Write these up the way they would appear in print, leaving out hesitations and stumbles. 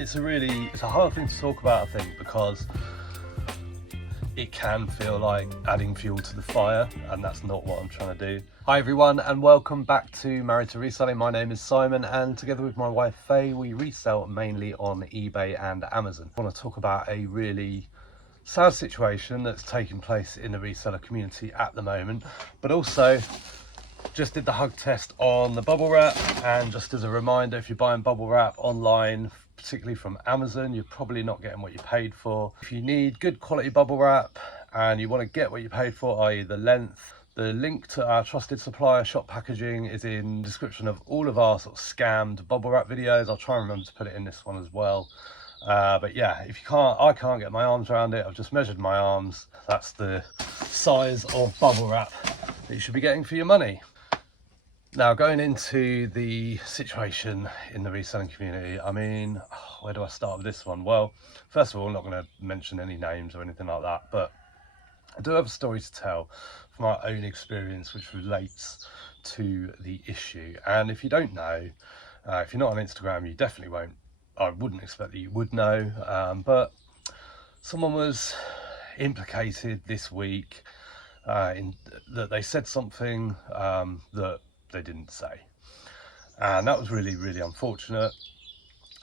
it's a hard thing to talk about, I think, because it can feel like adding fuel to the fire, and that's not what I'm trying to do. Hi everyone, and welcome back to Married to Reselling. My name is Simon, and together with my wife Faye, we resell mainly on eBay and Amazon. I want to talk about a really sad situation that's taking place in the reseller community at the moment, but also just did the hug test on the bubble wrap. And just as a reminder, if you're buying bubble wrap online, particularly from Amazon, you're probably not getting what you paid for. If you need good quality bubble wrap and you want to get what you paid for, i.e. the length, the link to our trusted supplier Shop Packaging is in the description of all of our sort of scammed bubble wrap videos. I'll try and remember to put it in this one as well. But yeah, if you can't, I can't get my arms around it. I've just measured my arms. That's the size of bubble wrap that you should be getting for your money. Now, going into the situation in the reselling community, I mean, where do I start with this one? Well, first of all, I'm not going to mention any names or anything like that, but I do have a story to tell from our own experience which relates to the issue. And if you don't know, if you're not on Instagram, you definitely won't. I wouldn't expect that you would know, but someone was implicated this week in that they said something that they didn't say, and that was really unfortunate,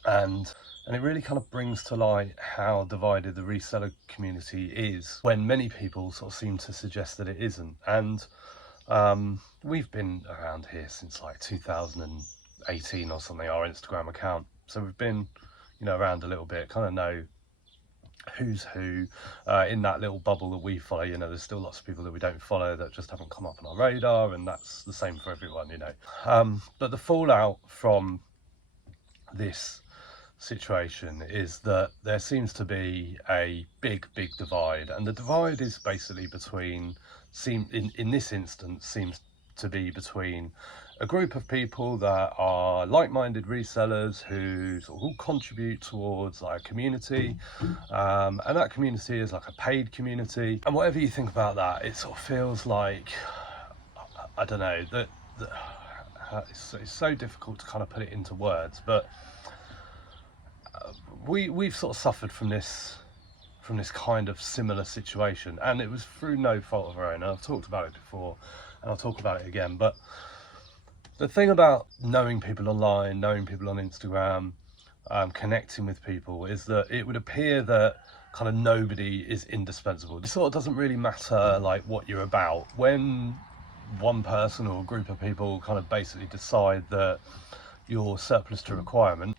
and it really kind of brings to light how divided the reseller community is, when many people sort of seem to suggest that it isn't. And we've been around here since like 2018 or something, our Instagram account, so we've been, you know, around a little bit, kind of know who's who in that little bubble that we follow. You know, there's still lots of people that we don't follow that just haven't come up on our radar, and that's the same for everyone, you know. But the fallout from this situation is that there seems to be a big divide, and the divide is basically between, in this instance, seems to be between a group of people that are like-minded resellers who sort of all contribute towards like a community, and that community is like a paid community. And whatever you think about that, it sort of feels like, I don't know, that it's so difficult to kind of put it into words, but we've sort of suffered from this kind of similar situation, and it was through no fault of our own. I've talked about it before, and I'll talk about it again. But the thing about knowing people online, knowing people on Instagram, connecting with people, is that it would appear that kind of nobody is indispensable. It sort of doesn't really matter like what you're about. When one person or a group of people kind of basically decide that you're surplus to requirement,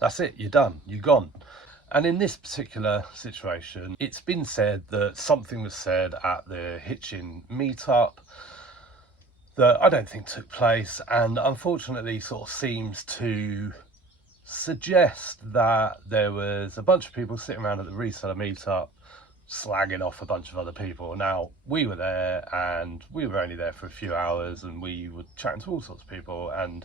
that's it, you're done, you're gone. And in this particular situation, it's been said that something was said at the Hitchin meetup that I don't think took place, and unfortunately sort of seems to suggest that there was a bunch of people sitting around at the reseller meetup slagging off a bunch of other people. Now, we were there, and we were only there for a few hours, and we were chatting to all sorts of people, and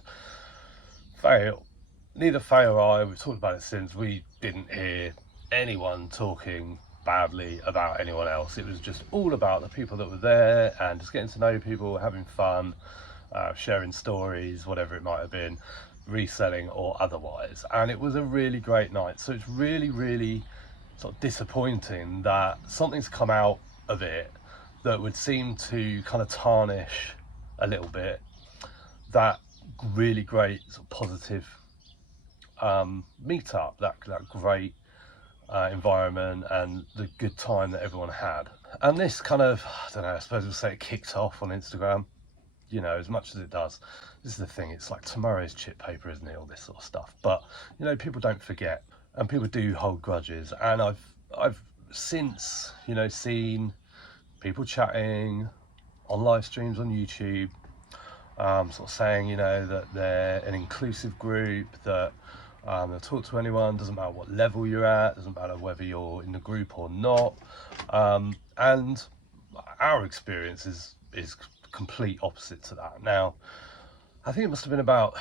neither Faye or I, we've talked about it since, we didn't hear anyone talking badly about anyone else. It was just all about the people that were there and just getting to know people, having fun, sharing stories, whatever it might have been, reselling or otherwise. And it was a really great night. So it's really sort of disappointing that something's come out of it that would seem to kind of tarnish a little bit that really great sort of positive meetup, that great environment and the good time that everyone had. And this kind of, I don't know, I suppose we'll say it kicked off on Instagram, you know, as much as it does. This is the thing, it's like tomorrow's chip paper, isn't it, all this sort of stuff. But, you know, people don't forget, and people do hold grudges. And I've since, you know, seen people chatting on live streams on YouTube, sort of saying, you know, that they're an inclusive group, that they'll talk to anyone, doesn't matter what level you're at, doesn't matter whether you're in the group or not. And our experience is complete opposite to that. Now, I think it must have been about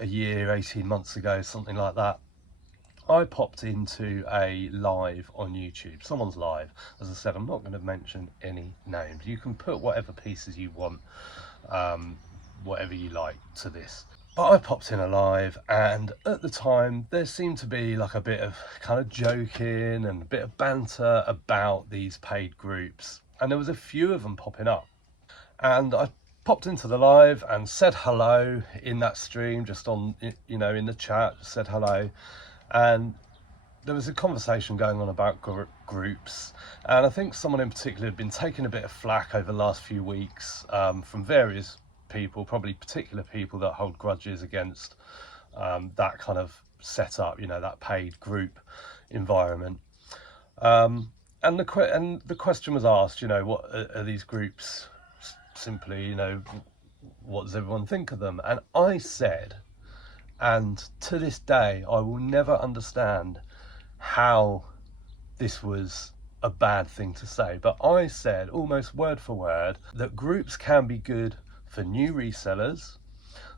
a year, 18 months ago, something like that, I popped into a live on YouTube, someone's live. As I said, I'm not going to mention any names. You can put whatever pieces you want, whatever you like to this. But I popped in a live, and at the time there seemed to be like a bit of kind of joking and a bit of banter about these paid groups, and there was a few of them popping up. And I popped into the live and said hello in that stream, just on, you know, in the chat, just said hello. And there was a conversation going on about groups, and I think someone in particular had been taking a bit of flack over the last few weeks from various people, probably particular people that hold grudges against that kind of setup, you know, that paid group environment. And the question was asked, you know, what are these groups? Simply, you know, what does everyone think of them? And I said, and to this day, I will never understand how this was a bad thing to say, but I said almost word for word that groups can be good for new resellers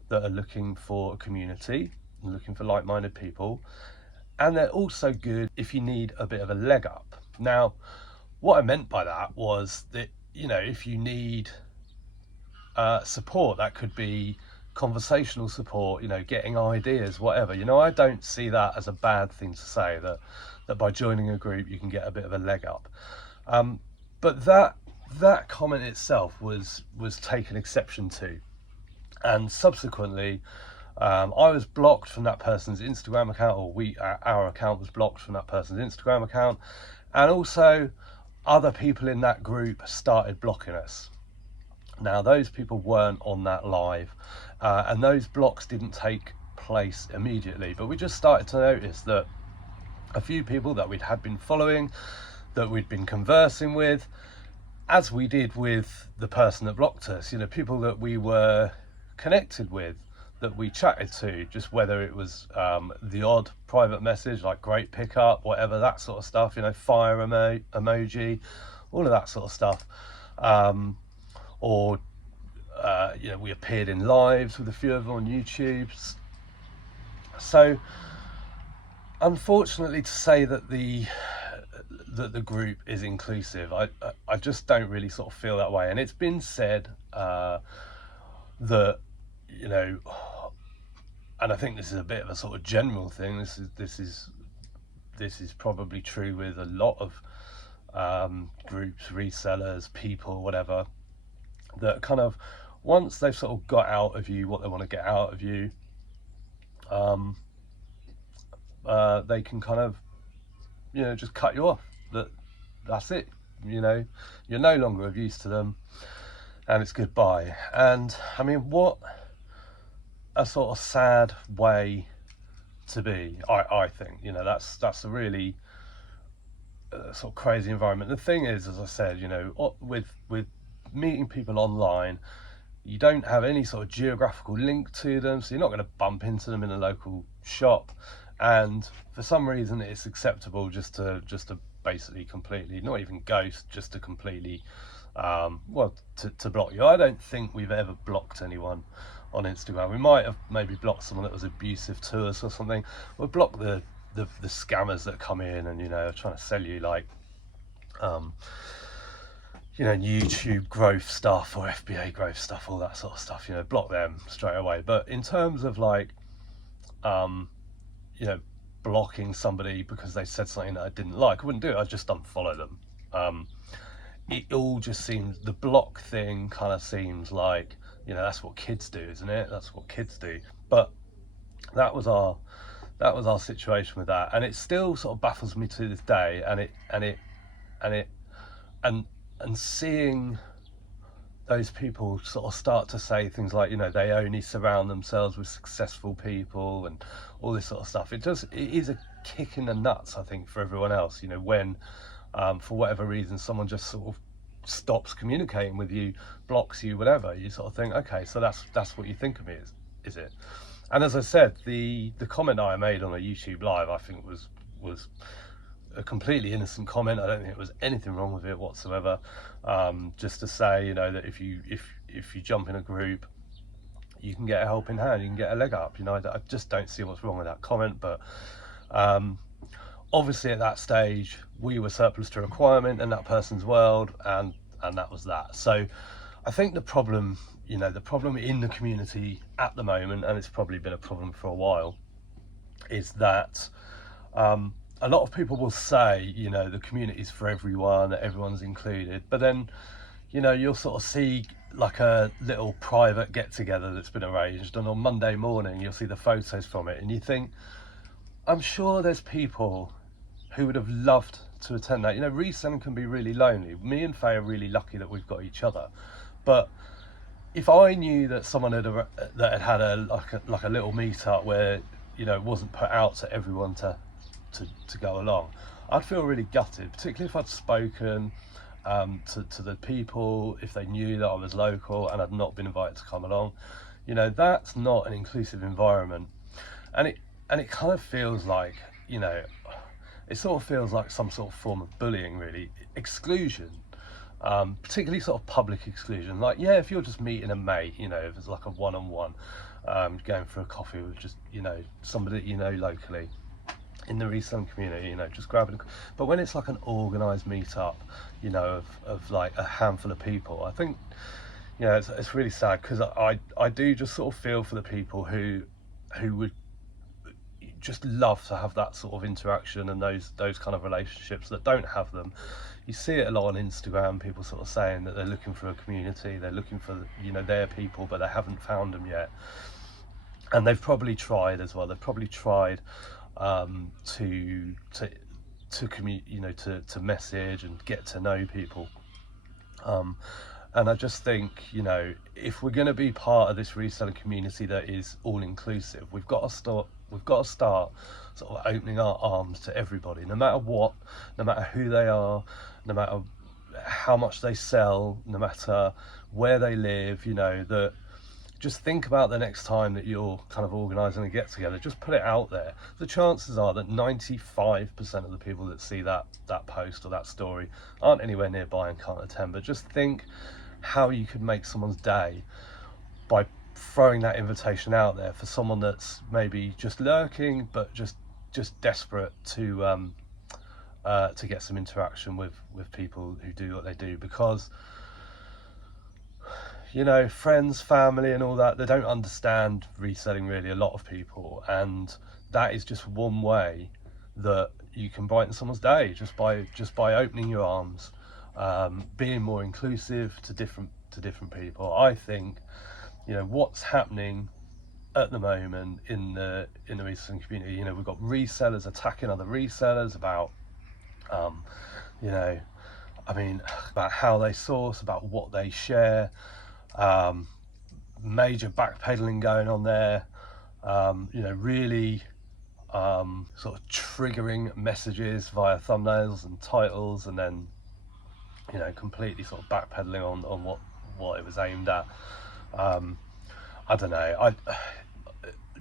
that are looking for a community, looking for like-minded people, and they're also good if you need a bit of a leg up. Now, what I meant by that was that, you know, if you need support, that could be conversational support, you know, getting ideas, whatever. You know, I don't see that as a bad thing to say, that by joining a group you can get a bit of a leg up. But that comment itself was taken exception to, and subsequently I was blocked from that person's Instagram account, or our account was blocked from that person's Instagram account, and also other people in that group started blocking us. Now, those people weren't on that live, and those blocks didn't take place immediately, but we just started to notice that a few people that we'd had been following, that we'd been conversing with, as we did with the person that blocked us, you know, people that we were connected with, that we chatted to, just whether it was the odd private message like great pickup, whatever, that sort of stuff, you know, fire emoji, all of that sort of stuff. Or you know, we appeared in lives with a few of them on YouTube. So unfortunately, to say that the group is inclusive, I just don't really sort of feel that way. And it's been said that, you know, and I think this is a bit of a sort of general thing, this is probably true with a lot of groups, resellers, people, whatever, that kind of, once they've sort of got out of you what they want to get out of you, they can kind of, you know, just cut you off. That's it, you know, you're no longer of use to them, and it's goodbye. And I mean, what a sort of sad way to be. I think, you know, that's a really sort of crazy environment. The thing is, as I said, you know, with meeting people online, you don't have any sort of geographical link to them, so you're not going to bump into them in a local shop, and for some reason it's acceptable just to basically completely, not even ghost, just to completely to block you. I don't think we've ever blocked anyone on Instagram. We might have maybe blocked someone that was abusive to us or something. We'll block the scammers that come in and, you know, are trying to sell you like you know, YouTube growth stuff or FBA growth stuff, all that sort of stuff, you know, block them straight away. But in terms of like, you know, blocking somebody because they said something that I didn't like, I wouldn't do it. I'd just unfollow them. It all just seems, the block thing kind of seems like, you know, that's what kids do, isn't it? That's what kids do. But that was our situation with that, and it still sort of baffles me to this day. And seeing those people sort of start to say things like, you know, they only surround themselves with successful people and all this sort of stuff. It is a kick in the nuts, I think, for everyone else, you know, when for whatever reason someone just sort of stops communicating with you, blocks you, whatever. You sort of think, okay, so that's what you think of me, is it? And as I said, the comment I made on a YouTube live, I think was a completely innocent comment. I don't think it was anything wrong with it whatsoever. Just to say, you know, that if you jump in a group, you can get a helping hand, you can get a leg up. You know, I just don't see what's wrong with that comment. But obviously at that stage we were surplus to requirement in that person's world, and that was that. So I think the problem you know, the problem in the community at the moment, and it's probably been a problem for a while, is that a lot of people will say, you know, the community is for everyone, that everyone's included, but then, you know, you'll sort of see like a little private get together that's been arranged, and on Monday morning you'll see the photos from it, and you think, I'm sure there's people who would have loved to attend that. You know, reselling can be really lonely. Me and Faye are really lucky that we've got each other, but if I knew that someone had had like a little meetup where, you know, it wasn't put out to everyone to go along, I'd feel really gutted, particularly if I'd spoken to the people, if they knew that I was local and I'd not been invited to come along. You know, that's not an inclusive environment, and it kind of feels like, you know, it sort of feels like some sort of form of bullying, really, exclusion. Particularly sort of public exclusion. Like, yeah, if you're just meeting a mate, you know, if it's like a one-on-one, going for a coffee with just, you know, somebody that you know locally in the reselling community, you know, just grabbing. But when it's like an organised meetup, you know, of like a handful of people, I think, you know, it's really sad, because I do just sort of feel for the people who would just love to have that sort of interaction and those kind of relationships that don't have them. You see it a lot on Instagram, people sort of saying that they're looking for a community, they're looking for, you know, their people, but they haven't found them yet. And they've probably tried as well. They've probably tried to you know, to message and get to know people. And I just think, you know, if we're going to be part of this reselling community that is all inclusive, we've got to start sort of opening our arms to everybody, no matter what, no matter who they are, no matter how much they sell, no matter where they live. You know, that just think about the next time that you're kind of organising a get together, just put it out there. The chances are that 95% of the people that see that post or that story aren't anywhere nearby and can't attend. But just think how you could make someone's day by throwing that invitation out there for someone that's maybe just lurking, but just desperate to get some interaction with people who do what they do. Because, you know, friends, family and all that, they don't understand reselling, really, a lot of people, and that is just one way that you can brighten someone's day, just by opening your arms, being more inclusive to different people. I think, you know, what's happening at the moment in the reselling community, you know, we've got resellers attacking other resellers about you know, I mean, about how they source, about what they share, major backpedaling going on there, you know, really sort of triggering messages via thumbnails and titles, and then, you know, completely sort of backpedaling on what it was aimed at. I don't know. I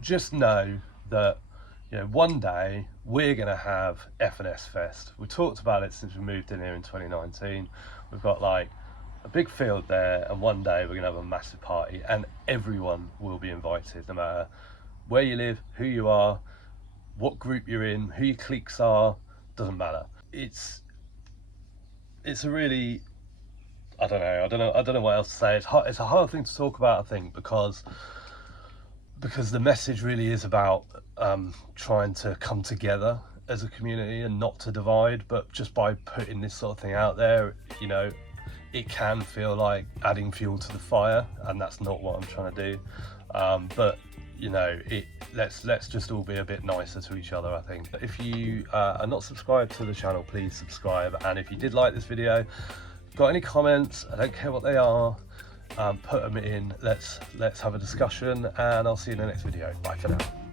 just know that, you know, one day we're going to have F&S Fest. We talked about it since we moved in here in 2019. We've got like a big field there, and one day we're going to have a massive party, and everyone will be invited, no matter where you live, who you are, what group you're in, who your cliques are, doesn't matter. It's a really, I don't know what else to say. It's a hard thing to talk about, I think, because the message really is about trying to come together as a community and not to divide. But just by putting this sort of thing out there, you know, it can feel like adding fuel to the fire, and that's not what I'm trying to do. But, you know, let's just all be a bit nicer to each other, I think. If you are not subscribed to the channel, please subscribe. And if you did like this video, got any comments, I don't care what they are, put them in. Let's have a discussion, and I'll see you in the next video. Bye for now.